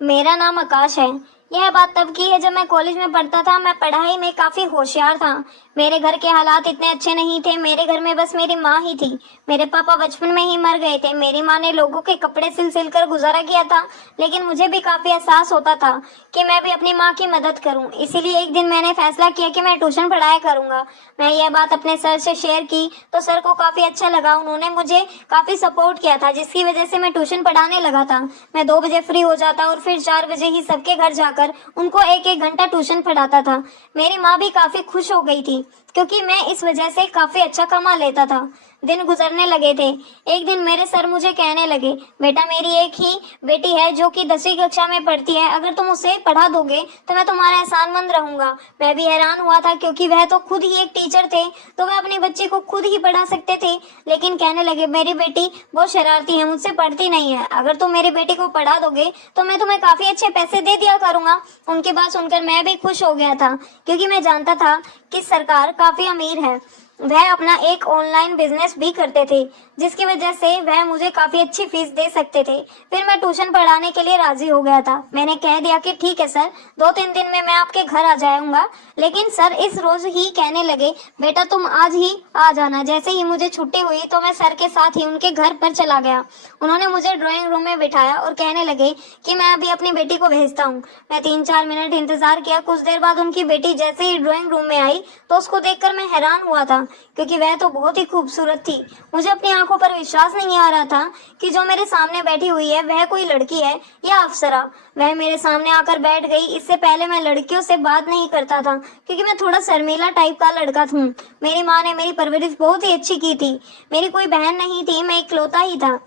मेरा नाम आकाश है। यह बात तब की है जब मैं कॉलेज में पढ़ता था। मैं पढ़ाई में काफ़ी होशियार था। मेरे घर के हालात इतने अच्छे नहीं थे। मेरे घर में बस मेरी माँ ही थी। मेरे पापा बचपन में ही मर गए थे। मेरी माँ ने लोगों के कपड़े सिल सिल कर गुजारा किया था, लेकिन मुझे भी काफ़ी एहसास होता था कि मैं भी अपनी माँ की मदद करूं। इसीलिए एक दिन मैंने फैसला किया कि मैं ट्यूशन पढ़ाया करूंगा। मैं यह बात अपने सर से शेयर की तो सर को काफ़ी अच्छा लगा। उन्होंने मुझे काफ़ी सपोर्ट किया था, जिसकी वजह से मैं ट्यूशन पढ़ाने लगा था। मैं 2 बजे फ्री हो जाता और फिर 4 बजे ही सबके घर जाकर उनको एक एक घंटा ट्यूशन पढ़ाता था। मेरी माँ भी काफ़ी खुश हो गई थी, क्योंकि मैं इस वजह से काफ़ी अच्छा कमा लेता था। दिन गुजरने लगे थे। एक दिन मेरे सर मुझे कहने लगे, बेटा मेरी एक ही बेटी है जो कि 10वीं कक्षा में पढ़ती है। अगर तुम उसे पढ़ा दोगे तो मैं तुम्हारा एहसानमंद रहूंगा। मैं भी हैरान हुआ था, क्योंकि वह तो खुद ही एक टीचर थे, तो वह अपनी बच्ची को खुद ही पढ़ा सकते थे। लेकिन कहने लगे, मेरी बेटी बहुत शरारती है, मुझसे पढ़ती नहीं है। अगर तुम मेरी बेटी को पढ़ा दोगे तो मैं तुम्हें काफ़ी अच्छे पैसे दे दिया करूंगा। उनकी बात सुनकर मैं भी खुश हो गया था, क्योंकि मैं जानता था कि सरकार काफ़ी अमीर है। वह अपना एक ऑनलाइन बिजनेस भी करते थे, जिसकी वजह से वह मुझे काफ़ी अच्छी फीस दे सकते थे। फिर मैं ट्यूशन पढ़ाने के लिए राजी हो गया था। मैंने कह दिया कि ठीक है सर, 2-3 दिन में मैं आपके घर आ जाऊंगा। लेकिन सर इस रोज ही कहने लगे, बेटा तुम आज ही आ जाना। जैसे ही मुझे छुट्टी हुई तो मैं सर के साथ ही उनके घर पर चला गया। उन्होंने मुझे ड्राइंग रूम में बिठाया और कहने लगे कि मैं अभी अपनी बेटी को भेजता हूँ। मैं 3-4 मिनट इंतजार किया। कुछ देर बाद उनकी बेटी जैसे ही ड्राइंग रूम में आई तो उसको देखकर मैं हैरान हुआ था, क्योंकि वह तो बहुत ही खूबसूरत थी। मुझे अपनी आंखों पर विश्वास नहीं आ रहा था कि जो मेरे सामने बैठी हुई है वह कोई लड़की है या अप्सरा। वह मेरे सामने आकर बैठ गई। इससे पहले मैं लड़कियों से बात नहीं करता था, क्योंकि मैं थोड़ा शर्मीला टाइप का लड़का हूँ। मेरी माँ ने मेरी परवरिश बहुत ही अच्छी की थी। मेरी कोई बहन नहीं थी, मैं इकलौता ही था।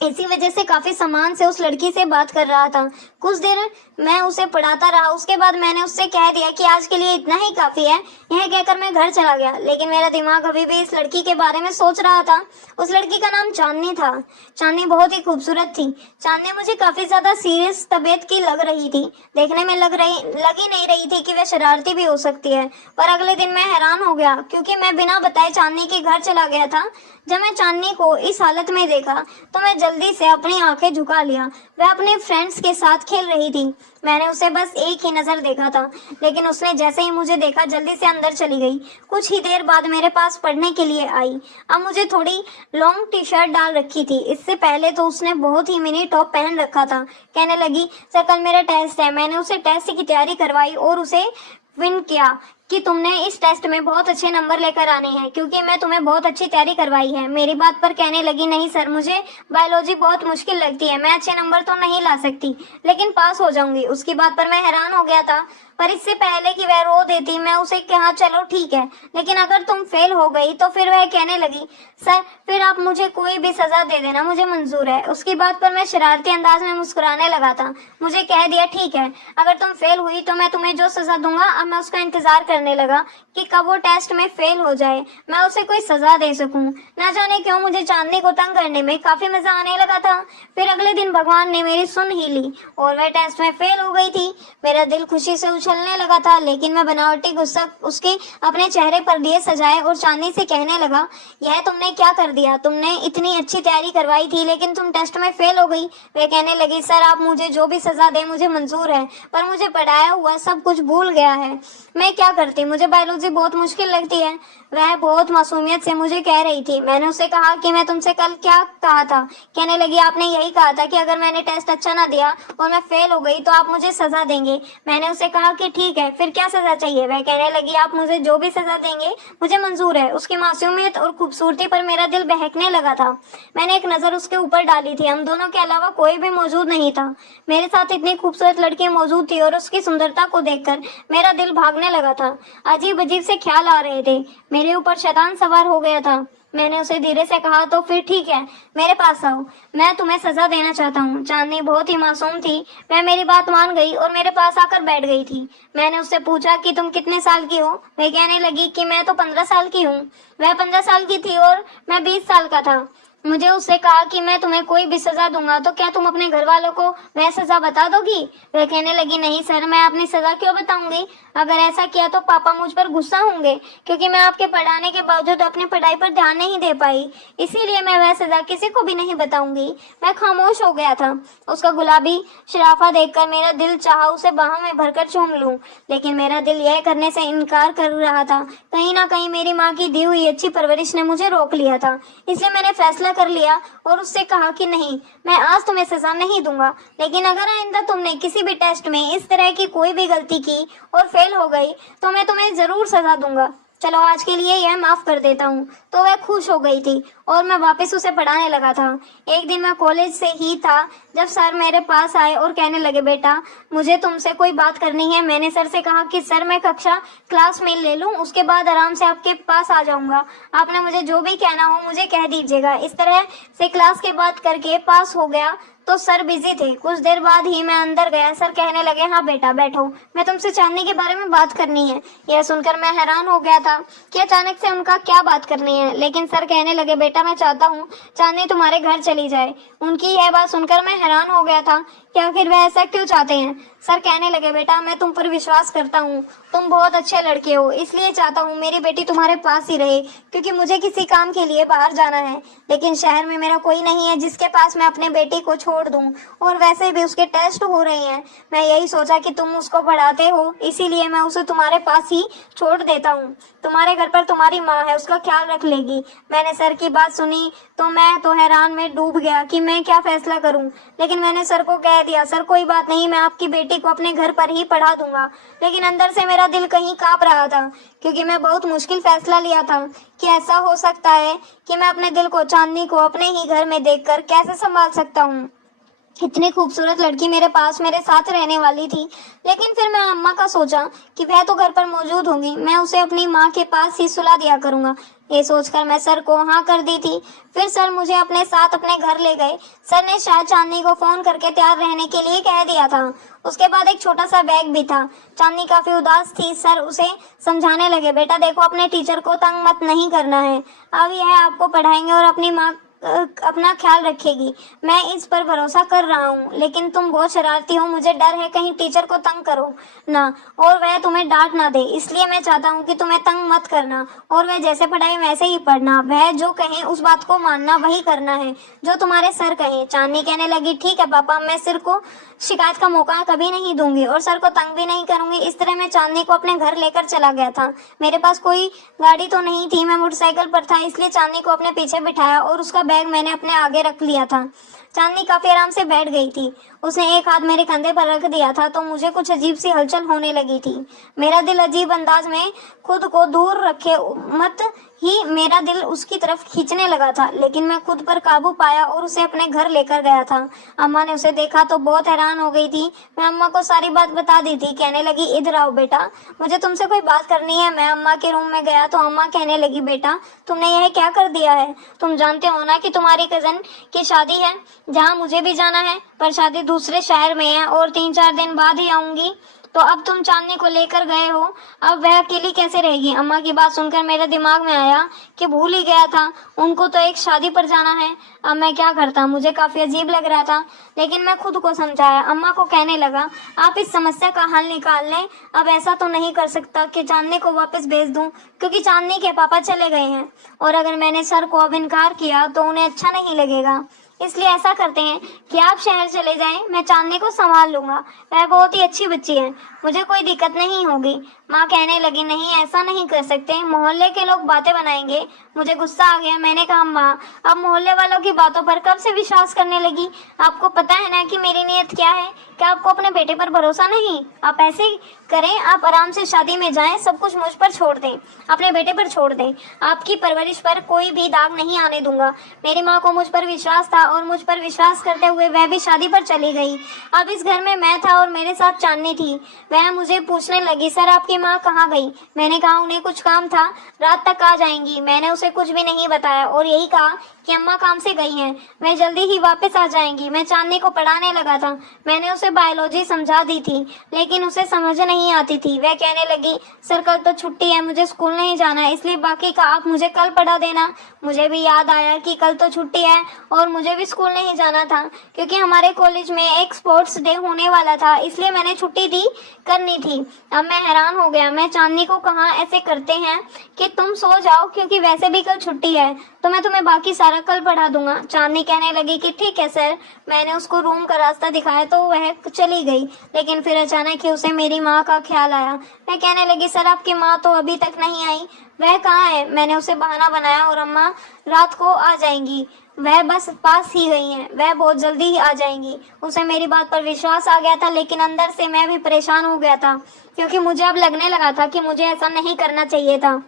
इसी वजह से काफी सम्मान से उस लड़की से बात कर रहा था। कुछ देर मैं उसे पढ़ाता रहा। उसके बाद मैंने उससे कह दिया कि आज के लिए इतना ही काफी है। यह कहकर मैं घर चला गया। लेकिन मेरा दिमाग अभी भी इस लड़की के बारे में सोच रहा था। उस लड़की का नाम चांदनी था। चांदनी बहुत ही खूबसूरत थी। चांदनी मुझे काफी ज्यादा सीरियस तबीयत की लग रही थी। देखने में लगी नहीं रही थी कि वह शरारती भी हो सकती है। पर अगले दिन मैं हैरान हो गया, क्योंकि मैं बिना बताए चांदनी के घर चला गया था। जब मैं चांदनी को इस हालत में देखा तो मैं जल्दी से अपनी आंखें झुका लिया। वह अपने फ्रेंड्स के साथ खेल रही थी। मैंने उसे बस एक ही नजर देखा था, लेकिन उसने जैसे ही मुझे देखा जल्दी से अंदर चली गई। कुछ ही देर बाद मेरे पास पढ़ने के लिए आई। अब मुझे थोड़ी लॉन्ग टी शर्ट डाल रखी थी। इससे पहले तो उसने बहुत ही मिनी टॉप पहन रखा था। कहने लगी, सर कल मेरा टेस्ट है। मैंने उसे टेस्ट की तैयारी करवाई और उसे विन किया कि तुमने इस टेस्ट में बहुत अच्छे नंबर लेकर आने हैं, क्योंकि मैं तुम्हें बहुत अच्छी तैयारी करवाई है। मेरी बात पर कहने लगी, नहीं सर, मुझे बायोलॉजी बहुत मुश्किल लगती है। मैं अच्छे नंबर तो नहीं ला सकती, लेकिन पास हो जाऊंगी। उसकी बात पर मैं हैरान हो गया था। पर इससे पहले कि वह रो देती, मैं उसे कहा, चलो ठीक है, लेकिन अगर तुम फेल हो गई तो फिर वह कहने लगी, सर फिर आप मुझे कोई भी सजा दे देना, मुझे मंजूर है। उसकी बात पर मैं शरारती अंदाज में मुस्कुराने लगा था। मुझे कह दिया, ठीक है, अगर तुम फेल हुई तो मैं तुम्हें जो सजा दूंगा। अब मैं उसका इंतजार करने लगा कि कब वो टेस्ट में फेल हो जाए, मैं उसे कोई सजा दे सकूं। ना जाने क्यों मुझे चांदनी को तंग करने में काफी मजा आने लगा था। फिर अगले दिन भगवान ने मेरी सुन ही ली और वह टेस्ट में फेल हो गई थी। मेरा दिल खुशी से उछलने लगा था, लेकिन मैं बनावटी गुस्सा उसके अपने चेहरे पर लिए सजाए और चांदनी से कहने लगा, यह तुमने क्या कर दिया? तुमने इतनी अच्छी तैयारी करवाई थी, लेकिन तुम टेस्ट में फेल हो गई। वे कहने लगी, सर आप मुझे जो भी सजा दें मुझे मंजूर है, पर मुझे पढ़ाया हुआ सब कुछ भूल गया है। मैं क्या करती, मुझे बायोलॉजी बहुत मुश्किल लगती है। वह बहुत मासूमियत से मुझे कह रही थी। मैंने उसे कहा कि मैं तुमसे कल क्या कहा था? कहने लगी, आपने यही कहा था कि अगर मैंने टेस्ट अच्छा ना दिया और मैं फेल हो गई तो आप मुझे सजा देंगे। मैंने उसे कहा कि ठीक है, फिर क्या सजा चाहिए? वह कहने लगी, आप मुझे जो भी सजा देंगे मुझे मंजूर है। उसकी मासूमियत और खूबसूरती पर मेरा दिल बहकने लगा था। मैंने एक नजर उसके ऊपर डाली थी। हम दोनों के अलावा कोई भी मौजूद नहीं था। मेरे साथ इतनी खूबसूरत लड़की मौजूद थी और उसकी सुंदरता को देखकर मेरा दिल भागने लगा था। अजीब अजीब से ख्याल आ रहे थे। मेरे ऊपर शैतान सवार हो गया था। मैंने उसे धीरे से कहा, तो फिर ठीक है, मेरे पास आओ, मैं तुम्हें सजा देना चाहता हूँ। चांदनी बहुत ही मासूम थी। वह मेरी बात मान गई और मेरे पास आकर बैठ गई थी। मैंने उससे पूछा कि तुम कितने साल की हो? वह कहने लगी कि मैं तो 15 साल की हूँ। वह 15 साल की थी और मैं 20 साल का था। मुझे उससे कहा कि मैं तुम्हें कोई भी सजा दूंगा तो क्या तुम अपने घर वालों को वह सजा बता दोगी? वह कहने लगी, नहीं सर, मैं अपनी सजा क्यों बताऊंगी? अगर ऐसा किया तो पापा मुझ पर गुस्सा होंगे, क्योंकि मैं आपके पढ़ाने के बावजूद अपनी पढ़ाई पर ध्यान नहीं दे पाई। इसीलिए मैं वह सजा किसी को भी नहीं बताऊंगी। मैं खामोश हो गया था। उसका गुलाबी शराफा देखकर मेरा दिल चाहा उसे बाहों में भरकर चूम लूं, लेकिन मेरा दिल यह करने से इनकार कर रहा था। कहीं ना कहीं मेरी माँ की दी हुई अच्छी परवरिश ने मुझे रोक लिया था। इसलिए मैंने फैसला कर लिया और उससे कहा कि नहीं, मैं आज तुम्हें सजा नहीं दूंगा, लेकिन अगर आइंदा तुमने किसी भी टेस्ट में इस तरह की कोई भी गलती की और फेल हो गई तो मैं तुम्हें जरूर सजा दूंगा। चलो आज के लिए यह माफ कर देता हूँ। तो वह खुश हो गई थी और मैं वापस उसे पढ़ाने लगा था। एक दिन मैं कॉलेज से ही था जब सर मेरे पास आए और कहने लगे, बेटा मुझे तुमसे कोई बात करनी है। मैंने सर से कहा कि सर मैं कक्षा क्लास में ले लूं, उसके बाद आराम से आपके पास आ जाऊंगा। आपने मुझे जो भी कहना हो मुझे कह दीजिएगा। इस तरह से क्लास के बाद करके पास हो गया। तो सर बिजी थे। कुछ देर बाद ही मैं अंदर गया। सर कहने लगे, हाँ बेटा बैठो, मैं तुमसे चांदनी के बारे में बात करनी है। यह सुनकर मैं हैरान हो गया था कि अचानक से उनका क्या बात करनी है, लेकिन सर कहने लगे, बेटा मैं चाहता हूँ चांदनी तुम्हारे घर चली जाए। उनकी यह बात सुनकर मैं हैरान हो गया था कि आखिर वह ऐसा क्यों चाहते हैं। सर कहने लगे, बेटा मैं तुम पर विश्वास करता हूँ, तुम बहुत अच्छे लड़के हो, इसलिए चाहता हूँ मेरी बेटी तुम्हारे पास ही रहे, क्योंकि मुझे किसी काम के लिए बाहर जाना है, लेकिन शहर में मेरा कोई नहीं है जिसके पास मैं अपने बेटी को छोड़ दूँ, और वैसे भी उसके टेस्ट हो रहे हैं। मैं यही सोचा कि तुम उसको पढ़ाते हो, इसीलिए मैं उसे तुम्हारे पास ही छोड़ देता हूँ। तुम्हारे घर पर तुम्हारी माँ है, उसका ख्याल रख लेगी। मैंने सर की बात सुनी तो मैं तो हैरान में डूब गया कि मैं क्या फैसला करूं, लेकिन मैंने सर को कह दिया, सर कोई बात नहीं, मैं आपकी बेटी को अपने घर पर ही पढ़ा दूंगा। लेकिन अंदर से मेरा दिल कहीं कांप रहा था, क्योंकि मैं बहुत मुश्किल फैसला लिया था कि ऐसा हो सकता है कि मैं अपने दिल को, चांदनी को अपने ही घर में देखकर कैसे संभाल सकता हूँ। इतनी खूबसूरत लड़की मेरे पास मेरे साथ रहने वाली थी, लेकिन फिर मैं अम्मा का सोचा कि वह तो घर पर मौजूद होंगी, मैं उसे अपनी माँ के पास ही सुला दिया करूंगा। ये सोचकर मैं सर को हाँ कर दी थी। फिर सर मुझे अपने साथ अपने घर ले गए। सर ने शायद चांदनी को फोन करके तैयार रहने के लिए कह दिया था। उसके बाद एक छोटा सा बैग भी था। चांदनी काफी उदास थी। सर उसे समझाने लगे, बेटा देखो अपने टीचर को तंग मत नहीं करना है, अब यह आपको पढ़ाएंगे और अपनी माँ अपना ख्याल रखेगी, मैं इस पर भरोसा कर रहा हूँ। लेकिन तुम बहुत शरारती हो, मुझे डर है कहीं टीचर को तंग करो ना और वह तुम्हें डांट ना दे, इसलिए मैं चाहता हूँ कि तुम्हें तंग मत करना और वह जैसे पढ़ाए वैसे ही पढ़ना, वह जो कहे उस बात को मानना, वही करना है जो तुम्हारे सर कहे। चांदनी कहने लगी, ठीक है पापा, मैं सिर को शिकायत का मौका कभी नहीं दूंगी और सर को तंग भी नहीं करूंगी। इस तरह मैं चांदनी को अपने घर लेकर चला गया था। मेरे पास कोई गाड़ी तो नहीं थी, मैं मोटरसाइकिल पर था, इसलिए चांदनी को अपने पीछे बिठाया और उसका बैग मैंने अपने आगे रख लिया था। चांदनी काफी आराम से बैठ गई थी। उसने एक हाथ मेरे कंधे पर रख दिया था तो मुझे कुछ अजीब सी हलचल होने लगी थी। मेरा दिल अजीब अंदाज में खुद को दूर रखे मत ही मेरा दिल उसकी तरफ खींचने लगा था, लेकिन मैं खुद पर काबू पाया और उसे अपने घर लेकर गया था। अम्मा ने उसे देखा तो बहुत हैरान हो गई थी। मैं अम्मा को सारी बात बता दी थी। कहने लगी, इधर आओ बेटा, मुझे तुमसे कोई बात करनी है। मैं अम्मा के रूम में गया तो अम्मा कहने लगी, बेटा तुमने यह क्या कर दिया है? तुम जानते हो ना कि तुम्हारी कजन की शादी है, जहाँ मुझे भी जाना है, पर शादी दूसरे शहर में है और 3-4 दिन बाद ही आऊंगी। तो अब तुम चांदनी को लेकर गए हो, अब वह अकेली कैसे रहेगी? अम्मा की बात सुनकर मेरे दिमाग में आया कि भूल ही गया था, उनको तो एक शादी पर जाना है। अब मैं क्या करता? मुझे काफी अजीब लग रहा था, लेकिन मैं खुद को समझाया। अम्मा को कहने लगा, आप इस समस्या का हल निकाल लें। अब ऐसा तो नहीं कर सकता कि चांदनी को वापस भेज दूं, क्योंकि चांदनी के पापा चले गए हैं और अगर मैंने सर को अब इनकार किया तो उन्हें अच्छा नहीं लगेगा। इसलिए ऐसा करते हैं कि आप शहर चले जाएं, मैं चांदनी को संभाल लूंगा, वह बहुत ही अच्छी बच्ची है, मुझे कोई दिक्कत नहीं होगी। माँ कहने लगी, नहीं ऐसा नहीं कर सकते, मोहल्ले के लोग बातें बनाएंगे। मुझे गुस्सा आ गया। मैंने कहा, माँ अब मोहल्ले वालों की बातों पर कब से विश्वास करने लगी? आपको पता है ना कि मेरी नीयत क्या है? क्या आपको अपने बेटे पर भरोसा नहीं? आप ऐसे करें, आप आराम से शादी में जाएं, सब कुछ मुझ पर छोड़ दें, अपने बेटे पर छोड़ दें। आपकी परवरिश पर कोई भी दाग नहीं आने दूंगा। मेरी माँ को मुझ पर विश्वास था और मुझ पर विश्वास करते हुए वह भी शादी पर चली गई। अब इस घर में मैं था और मेरे साथ चांदनी थी। वह मुझे पूछने लगी, सर आपकी माँ कहाँ गई? मैंने कहा उन्हें कुछ काम था, रात तक आ जाएंगी। मैंने उसे कुछ भी नहीं बताया और यही कहा कि अम्मा काम से गई हैं, वह जल्दी ही वापस आ जाएंगी। मैं चांदनी को पढ़ाने लगा था। मैंने उसे बायोलॉजी समझा दी थी लेकिन उसे समझ नहीं आती थी। वह कहने लगी, सर कल तो छुट्टी है, मुझे स्कूल नहीं जाना है, इसलिए बाकी का आप मुझे कल पढ़ा देना। मुझे भी याद आया कि कल तो छुट्टी है और मुझे भी स्कूल नहीं जाना था क्योंकि हमारे कॉलेज में एक स्पोर्ट्स डे होने वाला था, इसलिए मैंने छुट्टी दी करनी थी। अब मैं हैरान हो गया। मैं चांदनी को कहा, ऐसे करते हैं कि तुम सो जाओ क्योंकि वैसे भी कल छुट्टी है, तो मैं तुम्हें बाकी सारा कल पढ़ा दूंगा। चांदनी कहने लगी कि ठीक है सर। मैंने उसको रूम का रास्ता दिखाया तो वह चली गई, लेकिन फिर अचानक ही उसे मेरी माँ का ख्याल आया। वह कहने लगी, सर आपकी माँ तो अभी तक नहीं आई, वह कहाँ है? मैंने उसे बहाना बनाया और अम्मा रात को आ जाएंगी, वह बस पास ही गई हैं, वह बहुत जल्दी ही आ जाएंगी। उसे मेरी बात पर विश्वास आ गया था लेकिन अंदर से मैं भी परेशान हो गया था क्योंकि मुझे अब लगने लगा था कि मुझे ऐसा नहीं करना चाहिए था।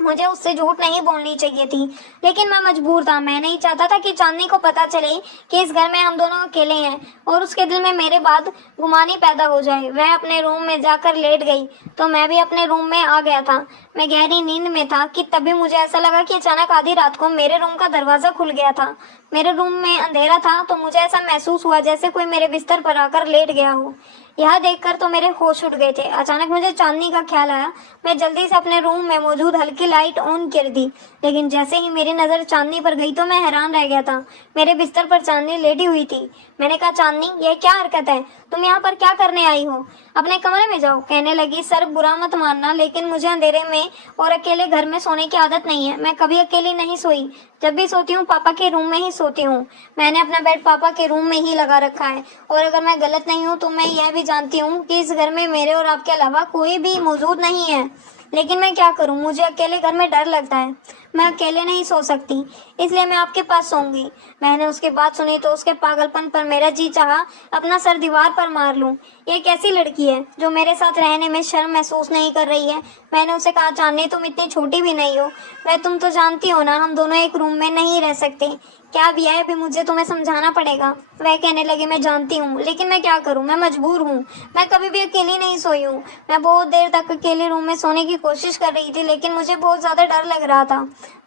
मुझे उससे झूठ नहीं बोलनी चाहिए थी लेकिन मैं मजबूर था। मैं नहीं चाहता था कि चांदनी को पता चले कि इस घर में हम दोनों अकेले हैं और उसके दिल में मेरे बाद गुमानी पैदा हो जाए। वह अपने रूम में जाकर लेट गई तो मैं भी अपने रूम में आ गया था। मैं गहरी नींद में था कि तभी मुझे ऐसा लगा कि अचानक आधी रात को मेरे रूम का दरवाजा खुल गया था। मेरे रूम में अंधेरा था तो मुझे ऐसा महसूस हुआ जैसे कोई मेरे बिस्तर पर आकर लेट गया हो। यह देखकर तो मेरे होश उड़ गए थे। अचानक मुझे चांदनी का ख्याल आया। मैं जल्दी से अपने रूम में मौजूद हल्की लाइट ऑन कर दी, लेकिन जैसे ही मेरी नज़र चांदनी पर गई तो मैं हैरान रह गया था। मेरे बिस्तर पर चांदनी लेटी हुई थी। मैंने कहा, चांदनी यह क्या हरकत है? तुम यहाँ पर क्या करने आई हो? अपने कमरे में जाओ। कहने लगी, सर बुरा मत मानना लेकिन मुझे अंधेरे में और अकेले घर में सोने की आदत नहीं है। मैं कभी अकेली नहीं सोई, जब भी सोती हूँ पापा के रूम में ही सोती हूँ। मैंने अपना बेड पापा के रूम में ही लगा रखा है और अगर मैं गलत नहीं हूँ तो मैं यह भी जानती हूँ कि इस घर में मेरे और आपके अलावा कोई भी मौजूद नहीं है, लेकिन मैं क्या करूं, मुझे अकेले घर में डर लगता है। मैं अकेले नहीं सो सकती, इसलिए मैं आपके पास सोऊंगी। मैंने उसकी बात सुनी तो उसके पागलपन पर मेरा जी चाहा अपना सर दीवार पर मार लूं। ये कैसी लड़की है जो मेरे साथ रहने में शर्म महसूस नहीं कर रही है? मैंने उसे कहा, चांदनी तुम इतनी छोटी भी नहीं हो। वह तुम तो जानती हो ना, हम दोनों एक रूम में नहीं रह सकते। क्या अब यह भी मुझे तुम्हें समझाना पड़ेगा? वह कहने लगी, मैं जानती हूँ लेकिन मैं क्या करूँ, मैं मजबूर हूँ। मैं कभी भी अकेली नहीं सोई हूँ। मैं बहुत देर तक अकेले रूम में सोने की कोशिश कर रही थी लेकिन मुझे बहुत ज़्यादा डर लग रहा था।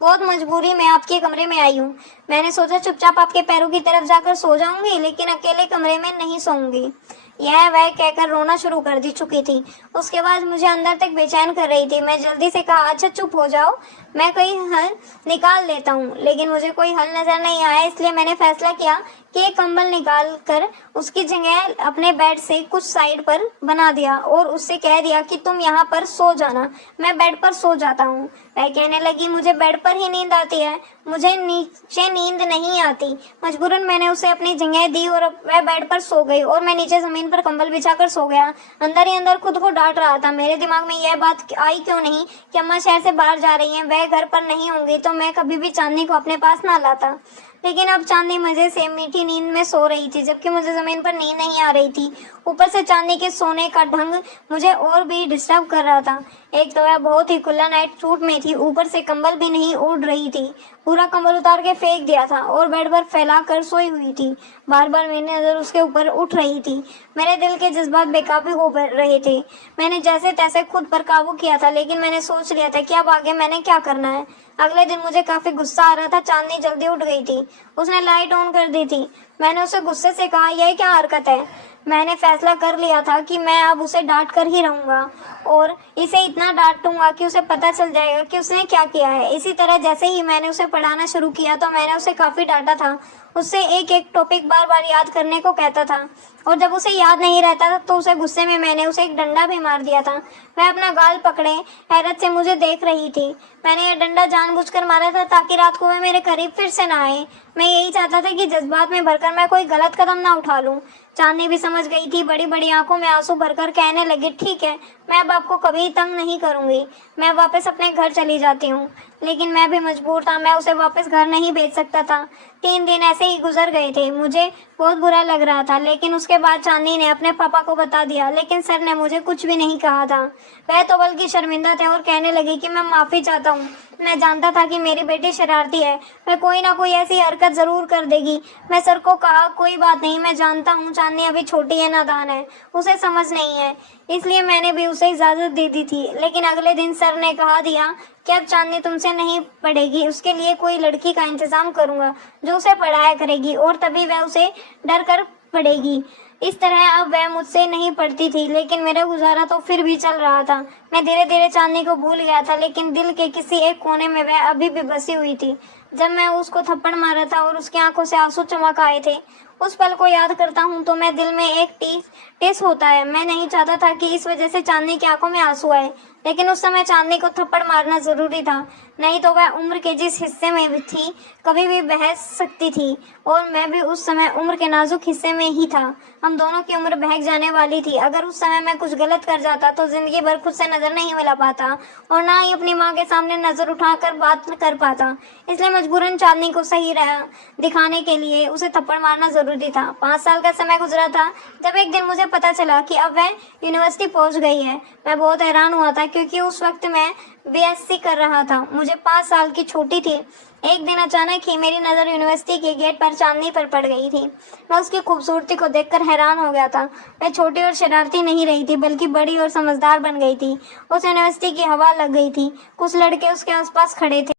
बहुत मजबूरी में आपके कमरे में आई हूँ। मैंने सोचा चुपचाप आपके पैरों की तरफ जाकर सो जाऊंगी लेकिन अकेले कमरे में नहीं सोऊंगी। यह वह कहकर रोना शुरू कर दी चुकी थी। उसके बाद मुझे अंदर तक बेचैन कर रही थी। मैं जल्दी से कहा, अच्छा चुप हो जाओ, मैं कोई हल निकाल लेता हूँ। लेकिन मुझे कोई हल नजर नहीं आया, इसलिए मैंने फैसला किया कि एक कंबल निकाल कर उसकी जगह अपने बेड से कुछ साइड पर बना दिया और उससे कह दिया कि तुम यहाँ पर सो जाना, मैं बेड पर सो जाता हूँ। वह कहने लगी, मुझे बेड पर ही नींद आती है, मुझे नीचे नींद नहीं आती। मजबूरन मैंने उसे अपनी जगह दी और वह बेड पर सो गई और मैं नीचे जमीन पर कंबल बिछाकर सो गया। अंदर ही अंदर खुद को डांट रहा था। मेरे दिमाग में यह बात आई क्यों नहीं कि अम्मा शहर से बाहर जा रही हैं, वह घर पर नहीं होंगी तो मैं कभी भी चांदनी को अपने पास ना लाता। लेकिन अब चांदनी मजे से मीठी नींद में सो रही थी जबकि मुझे जमीन पर नींद नहीं आ रही थी। ऊपर से चांदनी के सोने का ढंग मुझे और भी डिस्टर्ब कर रहा था। एक तो वह बहुत ही खुला नाइट सूट में थी, ऊपर से कंबल भी नहीं उड़ रही थी। पूरा कंबल उतार के फेंक दिया था और बेड पर फैला कर सोई हुई थी। बार बार मेरी नजर उसके ऊपर उठ रही थी। मेरे दिल के जज्बात बेकाबू हो रहे थे। मैंने जैसे तैसे खुद पर काबू किया था लेकिन मैंने सोच लिया था कि अब आगे मैंने क्या करना है। अगले दिन मुझे काफी गुस्सा आ रहा था। चांदनी जल्दी उठ गई थी, उसने लाइट ऑन कर दी थी। मैंने उसे गुस्से से कहा, यह क्या हरकत है? मैंने फैसला कर लिया था कि मैं अब उसे डांट कर ही रहूंगा और इसे इतना डांटूंगा कि उसे पता चल जाएगा कि उसने क्या किया है। इसी तरह जैसे ही मैंने उसे पढ़ाना शुरू किया तो मैंने उसे काफी डांटा था। उससे एक एक टॉपिक बार बार याद करने को कहता था और जब उसे याद नहीं रहता था तो उसे गुस्से में मैंने उसे एक डंडा भी मार दिया था। वह अपना गाल पकड़े हैरत से मुझे देख रही थी। मैंने यह डंडा जानबूझकर मारा था ताकि रात को वह मेरे करीब फिर से ना आए। मैं यही चाहता था कि जज्बात में भरकर मैं कोई गलत कदम ना उठा लूं। चांदनी भी समझ गई थी। बड़ी बड़ी आंखों में आंसू भरकर कहने लगी, ठीक है, मैं अब आपको कभी तंग नहीं करूंगी, मैं वापस अपने घर चली जाती हूँ। लेकिन मैं भी मजबूर था, मैं उसे वापस घर नहीं भेज सकता था। 3 दिन ऐसे ही गुजर गए थे। मुझे बहुत बुरा लग रहा था, लेकिन उसके बाद चांदनी ने अपने पापा को बता दिया, लेकिन सर ने मुझे कुछ भी नहीं कहा था। वह तो बल्कि शर्मिंदा थे और कहने लगे कि मैं माफ़ी चाहता हूँ। मैं जानता था कि मेरी बेटी शरारती है, वह कोई ना कोई ऐसी हरकत ज़रूर कर देगी। मैं सर को कहा, कोई बात नहीं, मैं जानता हूँ चांदनी अभी छोटी है, नादान है, उसे समझ नहीं है, इसलिए मैंने भी उसे इजाज़त दे दी थी। लेकिन अगले दिन सर ने कहा दिया कि अब चांदनी तुमसे नहीं पढ़ेगी, उसके लिए कोई लड़की का इंतज़ाम करूँगा जो उसे पढ़ाया करेगी और तभी वह उसे डर कर पढ़ेगी। इस तरह अब वह मुझसे नहीं पढ़ती थी, लेकिन मेरा गुजारा तो फिर भी चल रहा था। मैं धीरे धीरे चांदनी को भूल गया था, लेकिन दिल के किसी एक कोने में वह अभी भी बसी हुई थी। जब मैं उसको थप्पड़ मारा था और उसकी आंखों से आंसू चमक आए थे, उस पल को याद करता हूँ तो मैं दिल में एक टिस होता है। मैं नहीं चाहता था कि इस वजह से चांदनी की आंखों में आंसू आए, लेकिन उस समय चांदनी को थप्पड़ मारना जरूरी था, नहीं तो वह उम्र के जिस हिस्से में भी थी कभी भी बह सकती थी, और मैं भी उस समय उम्र के नाजुक हिस्से में ही था। हम दोनों की उम्र बहक जाने वाली थी। अगर उस समय मैं कुछ गलत कर जाता तो जिंदगी भर खुद से नजर नहीं मिला पाता और ना ही अपनी माँ के सामने नजर उठाकर बात कर पाता। इसलिए मजबूरन चांदनी को सही रहा दिखाने के लिए उसे थप्पड़ मारना जरूरी था। 5 साल का समय गुजरा था जब एक दिन मुझे पता चला कि अब वह यूनिवर्सिटी पहुंच गई है। मैं बहुत हैरान हुआ था क्योंकि उस वक्त मैं बीएससी कर रहा था। मुझे 5 साल की छोटी थी। एक दिन अचानक ही मेरी नज़र यूनिवर्सिटी के गेट पर चांदनी पर पड़ गई थी। मैं उसकी खूबसूरती को देखकर हैरान हो गया था। वह छोटी और शरारती नहीं रही थी, बल्कि बड़ी और समझदार बन गई थी। उस यूनिवर्सिटी की हवा लग गई थी। कुछ लड़के उसके आसपास खड़े थे।